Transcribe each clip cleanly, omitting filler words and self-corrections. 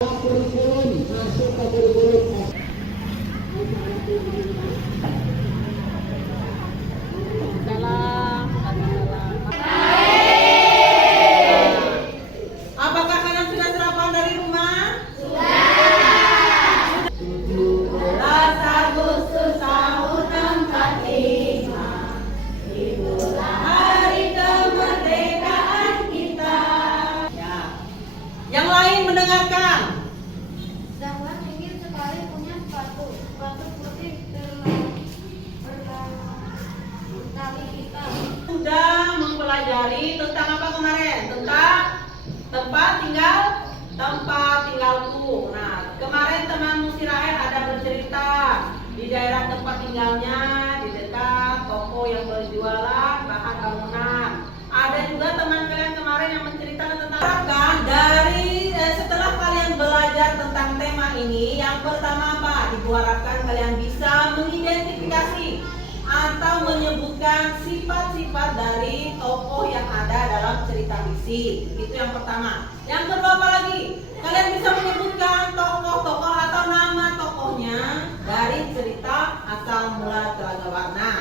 kurikulum masuk ke kurikulum Salam. Apakah kalian sudah sarapan dari rumah? Sudah. 17 Agustus tahun 45, itulah hari kemerdekaan kita. Ya. Yang lain mendengarkan. Zahwan ingin sekali punya sepatu putih bertali hitam. Sudah mempelajari tentang apa kemarin? Tentang tempat tinggalku. Nah, kemarin teman Musirael ada bercerita di daerah tempat tinggalnya di dekat toko yang berjualan bahan bangunan. Ada juga teman kalian kemarin yang menceritakan tentang dari setelah kalian belajar tentang tema ini, yang pertama apa? Ibu harapkan kalian bisa mengidentifikasi atau menyebutkan sifat-sifat dari tokoh yang ada dalam cerita fiksi. Itu yang pertama. Yang kedua apa lagi? Kalian bisa menyebutkan tokoh-tokoh atau nama tokohnya dari cerita asal mula Telaga Warna.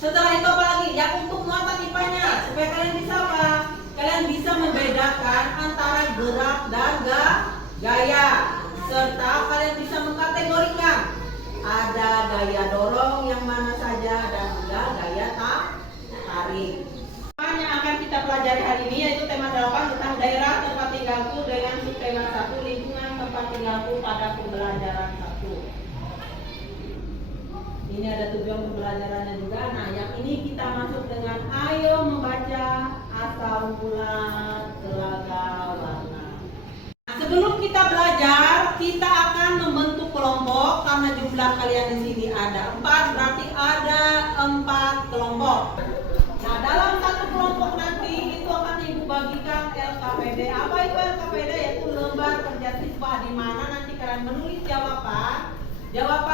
Setelah itu apa lagi? Yang untuk muatan IPA-nya, supaya kalian bisa apa? Kalian bisa membedakan antara gerak dan gaya, serta kalian bisa mengkategorikan ada gaya dorong yang mana saja dan juga gaya tarik. Tema yang akan kita pelajari hari ini yaitu tema 8 tentang daerah tempat tinggalku dengan subtema 1 lingkungan tempat tinggalku pada pembelajaran 1. Ini ada tujuan pembelajarannya juga. Nah, yang ini kita masuk dengan ayo membaca asal mula Telaga Warna. Nah, sebelum kita belajar, kita akan membentuk kelompok karena jumlah kalian di sini ada 4, berarti ada 4 kelompok. Nah, dalam satu kelompok nanti itu akan Ibu bagikan LKPD. Apa itu LKPD? Yaitu lembar kerja siswa, di mana nanti kalian menulis jawaban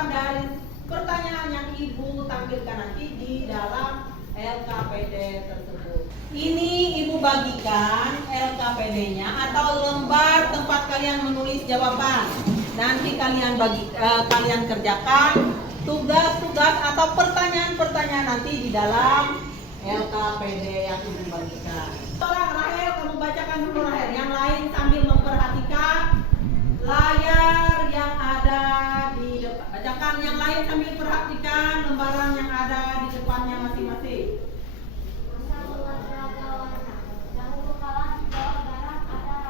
dari pertanyaan yang Ibu tampilkan nanti di dalam LKPD tersebut. Ini Ibu bagikan LKPD-nya atau lembar tempat kalian menulis jawaban. Nanti kalian kalian kerjakan tugas-tugas atau pertanyaan-pertanyaan nanti di dalam LKPD yang Ibu bagikan. Rahel, kamu bacakan dulu Rahel. Yang lain sambil memperhatikan layar yang ada di depan. Bacakan yang lain sambil perhatikan lembaran yang ada di depannya masing-masing. Asal mula Telaga Warna. Dahulu kala di Jawa Barat ada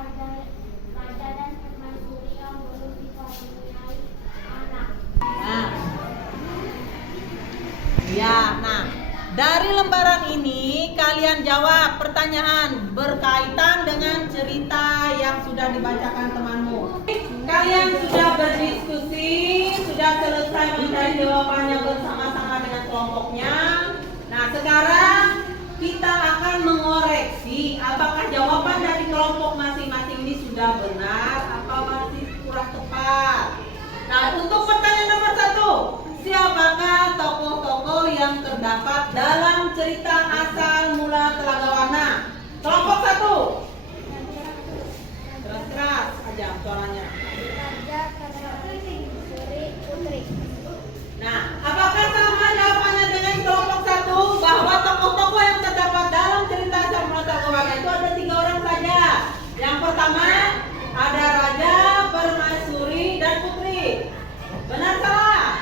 raja dan permaisuri yang belum bisa mempunyai anak. Nah, dari lembaran ini kalian jawab pertanyaan berkaitan dengan cerita yang sudah dibacakan temanmu. Kalian sudah berdiskusi, sudah selesai mencari jawabannya bersama-sama dengan kelompoknya. Nah, sekarang kita akan mengoreksi apakah jawaban dari kelompok masing-masing ini sudah benar atau masih kurang tepat. Nah, untuk pertanyaan nomor 1, siapakah tokoh-tokoh yang terdapat dalam cerita asal mula Telaga Warna? Kelompok 1. Keras-keras aja suaranya. Raja Permaisuri Putri. Nah, apakah sama jawabannya dengan kelompok 1 bahwa tokoh-tokoh yang terdapat dalam cerita asal mula Telaga Warna itu ada 3 orang saja. Yang pertama ada Raja, Permaisuri, dan Putri. Benar salah?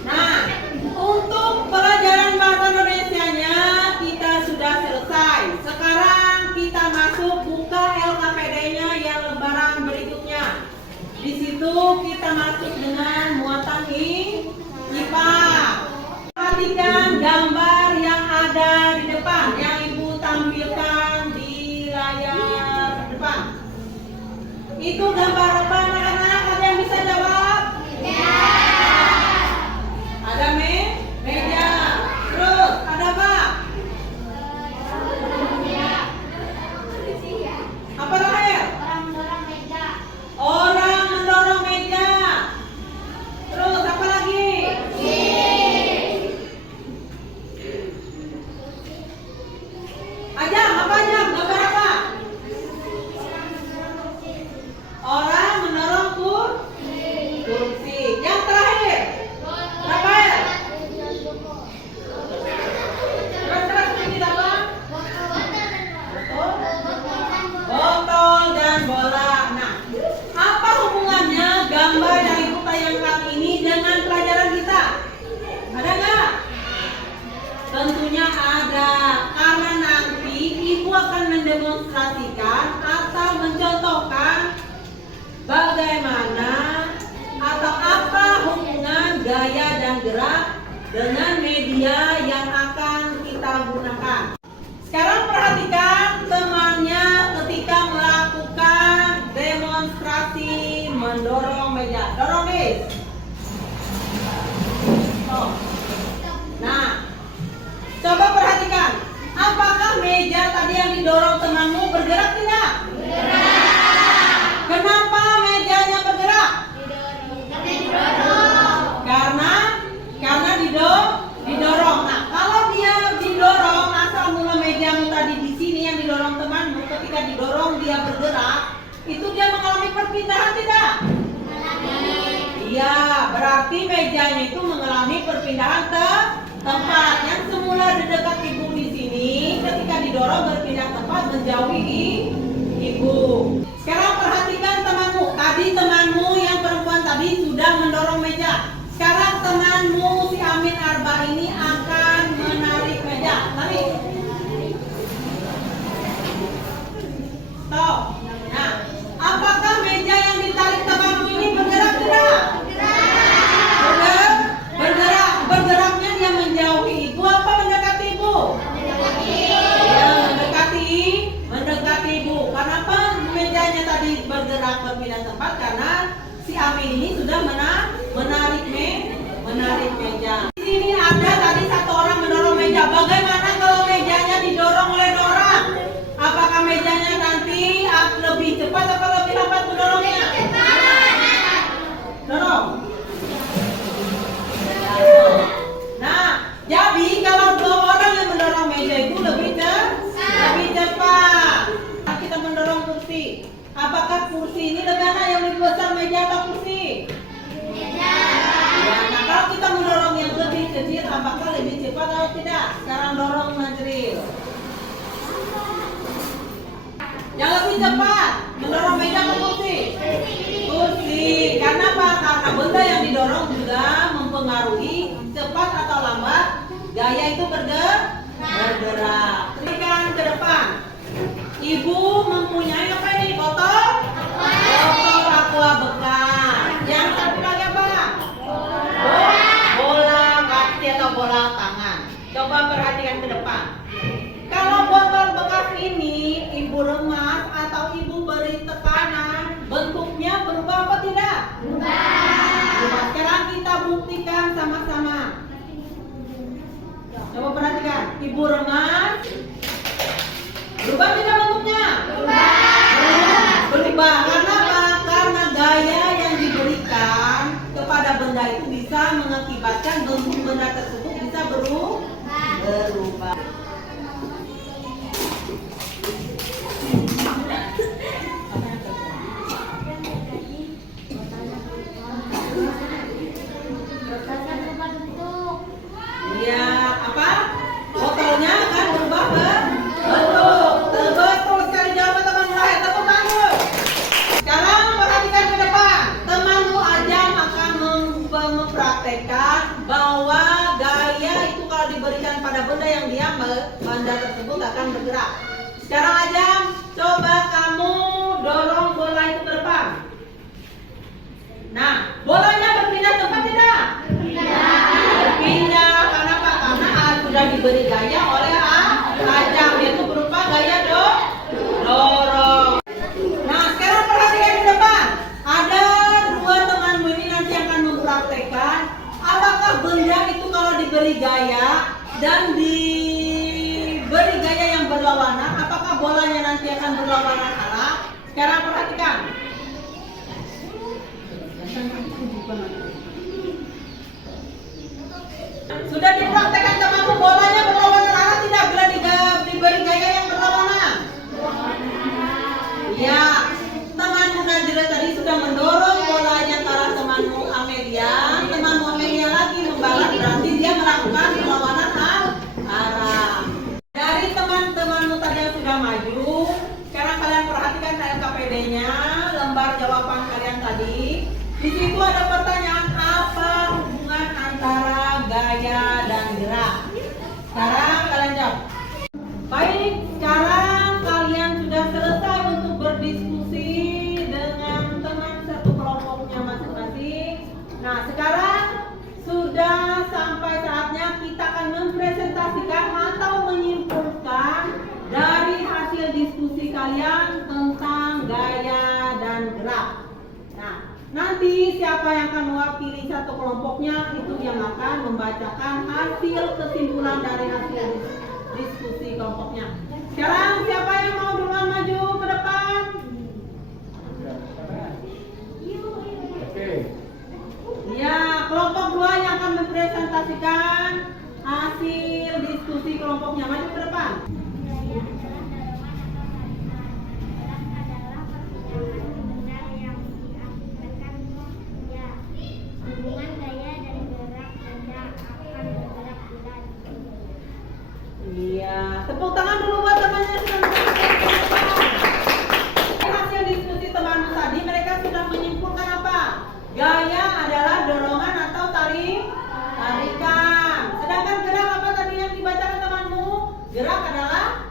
Nah, untuk pelajaran bahasa Indonesianya kita sudah selesai. Sekarang kita masuk buka LKPD-nya yang lembaran berikutnya. Di situ kita masuk dengan muatan IPA. Perhatikan gambar yang ada di depan, yang Ibu tampilkan di layar depan. Itu gambar apa anak-anak? Ada yang bisa jawab? Ada meja. Terus ada apa? Apa Rahel? Orang mendorong meja. Orang mendorong meja. Terus apa lagi? Ajam, apa Ajam? Gambar apa? Tentunya ada, karena nanti ibu akan mendemonstrasikan atau mencontohkan bagaimana atau apa hubungan gaya dan gerak dengan media yang akan kita gunakan. Sekarang perhatikan temannya ketika melakukan demonstrasi mendorong meja. Dorong nih. Oh. Nah, coba perhatikan, apakah meja tadi yang didorong temanmu bergerak tidak? Bergerak. Kenapa mejanya bergerak? Karena didorong. Nah, kalau dia didorong, asal mula mejamu tadi di sini yang didorong temanmu, ketika didorong dia bergerak, itu dia mengalami perpindahan tidak? Iya, berarti mejanya itu mengalami perpindahan tempat. Yang semula di dekat ibu di sini, ketika didorong berpindah tempat menjauhi ibu. Sekarang perhatikan temanmu. Tadi temanmu yang perempuan tadi sudah mendorong meja. Sekarang temanmu si Amin Arba ini akan menarik meja. Tarik. Stop. Nah, apakah meja yang ditarik temanmu ini bergerak tidak? Bergerak. Bergeraknya dia menjauhi ibu apa mendekati ibu? Ya, mendekati ibu. Kenapa mejanya tadi bergerak berpindah tempat? Karena si Amin ini sudah menarik meja. Di sini ada tadi satu orang mendorong meja. Bagaimana kalau mejanya didorong oleh orang? Apakah mejanya nanti lebih cepat atau lebih lambat mendorongnya? Dorong. Nah, jadi kalau dua orang yang mendorong meja itu lebih cepat. Nah, kita mendorong kursi. Apakah kursi ini negara yang lebih besar meja atau kursi? Meja. Ya, nah kalau kita mendorong yang lebih kecil, apakah lebih cepat atau tidak? Sekarang dorong Najril. Yang lebih cepat mendorong meja atau kursi? Kursi. Karena apa? Karena benda yang didorong juga mempengaruhi cepat atau lambat gaya itu bergerak. Berikan ke depan. Ibu mempunyai apa ini? Botol aqua bekas. Yang satu lagi apa? Bola kaki atau bola tangan. Coba perhatikan ke depan. Kalau botol bekas ini ibu remas atau ibu beri tekanan, bentuknya berubah apa tidak? Berubah. Sekarang kita buktikan sama-sama. Coba perhatikan. Ibu remas. Berubah tidak bentuknya? Berubah. Karena apa? Karena gaya yang diberikan kepada benda itu bisa mengakibatkan bentuk benda tersebut bisa berubah. Iya, apa? Botolnya akan berubah bentuk. Betul sekali jawaban teman saya. Tepuk tangan. Sekarang perhatikan ke depan. Temanmu Ajam akan mempraktekkan bahwa gaya itu kalau diberikan pada benda yang diam, benda tersebut akan bergerak. Sekarang Ajam, coba kamu dorong bola itu ke depan. Nah, bolanya berpindah tempat tidak? Berpindah. Karena apa? Karena sudah diberi gaya oleh Ajam, yaitu berupa gaya dorong. Nah, sekarang perhatikan di depan. Ada dua temanmu ini nanti akan mempraktekkan apakah benda itu kalau diberi gaya dan diberi gaya yang berlawanan, apakah bolanya nanti akan berlawanan arah? Sekarang perhatikan. Sudah dipraktekkan temanmu bolanya berlawanan arah tidak bila diberi gaya yang berlawanan? Ya, temanmu Najla tadi sudah mendorong bolanya ke arah temanmu Amelia. Temanmu Amelia lagi membalas, berarti dia melakukan perlawanan arah. Dari teman-temanmu tadi yang sudah maju, sekarang kalian perhatikan LKPD-nya, lembar jawaban kalian tadi. Di situ ada pertanyaan, apa hubungan antara gaya dan gerak? Sekarang kalian jawab. Baik, sekarang kalian sudah selesai untuk berdiskusi dengan teman satu kelompoknya masing-masing. Nah, sekarang sudah sampai saatnya kita akan mempresentasikan atau menyimpulkan dari hasil diskusi kalian tentang gaya dan gerak. Nah, nanti siapa yang akan mewakili satu kelompoknya itu yang akan membacakan hasil kesimpulan dari hasil diskusi kelompoknya. Sekarang siapa yang mau duluan maju ke depan? Oke. Ya, kelompok 2 yang akan mempresentasikan hasil diskusi kelompoknya. Maju ke depan. Gaya adalah dorongan atau tarikan. Gerak adalah perpindahan benda yang diakibatkan ya. Hubungan gaya dan gerak benda akan bergerak bila dituntut. Iya, tepuk tangan dulu buat temannya yang sudah mempresentasikan. Hasil diskusi teman tadi mereka sudah menyimpulkan apa? Gaya adalah dorongan atau tarikan. Sedangkan gerak apa tadi yang dibacakan temanmu? Gerak adalah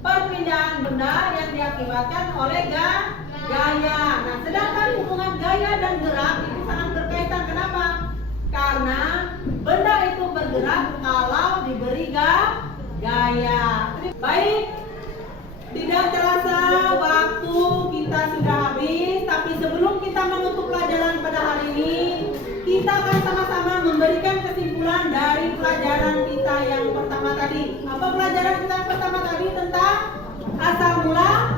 perpindahan benda yang diakibatkan oleh gaya. Nah, sedangkan hubungan gaya dan gerak itu sangat berkaitan. Kenapa? Karena benda itu bergerak kalau diberi gaya. Baik, tidak terasa waktu kita sudah habis. Tapi sebelum kita menutup pelajaran pada hari ini, kita akan sama-sama memberikan kesimpulan dari pelajaran kita yang pertama tadi. Apa pelajaran kita yang pertama tadi? Tentang asal mula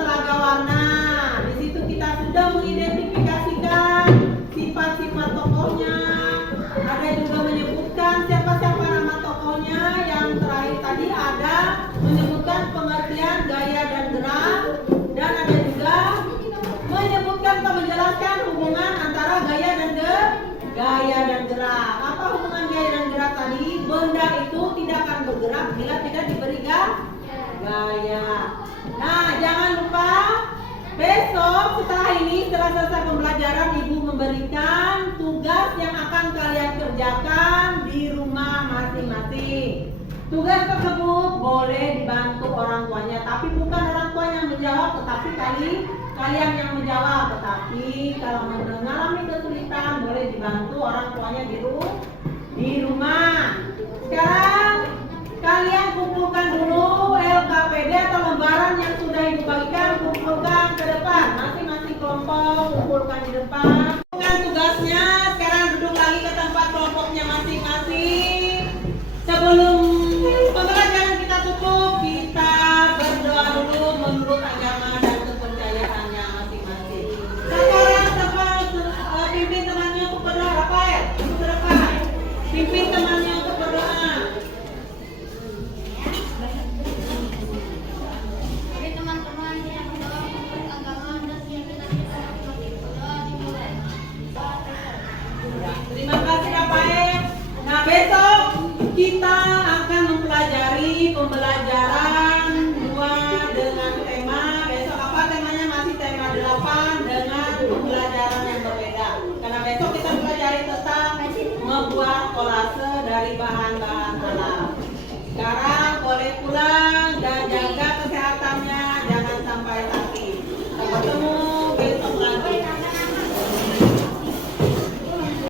telaga warna. Di situ kita sudah mengidentifikasikan sifat-sifat tokohnya. Ada juga menyebutkan siapa-siapa nama tokohnya. Yang terakhir tadi ada menyebutkan pengertian gaya dan gerak. Dan ada juga menyebutkan atau menjelaskan hubungan antara gaya dan gerak. Apa hubungan gaya dan gerak tadi? Benda itu tidak akan bergerak bila tidak diberi gaya. Nah, jangan lupa besok setelah ini, setelah selesai pembelajaran, Ibu memberikan tugas yang akan kalian kerjakan di rumah masing-masing. Tugas tersebut boleh dibantu orang tuanya, tapi bukan orang tua yang menjawab, tetapi kalian yang menjawab. Tetapi kalau mengalami kesulitan, boleh dibantu orang tuanya di rumah. Sekarang kalian kumpulkan dulu LKPD atau lembaran yang sudah Ibu bagikan, kumpulkan ke depan. Masing-masing kelompok kumpulkan di depan. Kumpulkan tugasnya. Sekarang duduk lagi ke tempat kelompoknya masing-masing. Sebelum pembelajaran kita tutup, kita berdoa dulu menurut agama dan kepercayaannya masing-masing. Sekarang pimpin temannya untuk berdoa. Rafael, untuk berdoa. Pimpin temannya untuk berdoa. Oke teman-teman, yang berdoa menurut agama dan keyakinan kita berdoa dimulai. Ya, terima kasih Rafael. Nah, besok kita akan mempelajari pembelajaran 2 dengan tema. Besok apa temanya? Masih tema 8 dengan pembelajaran yang berbeda. Karena besok kita pelajari tentang membuat kolase dari bahan-bahan alam. Sekarang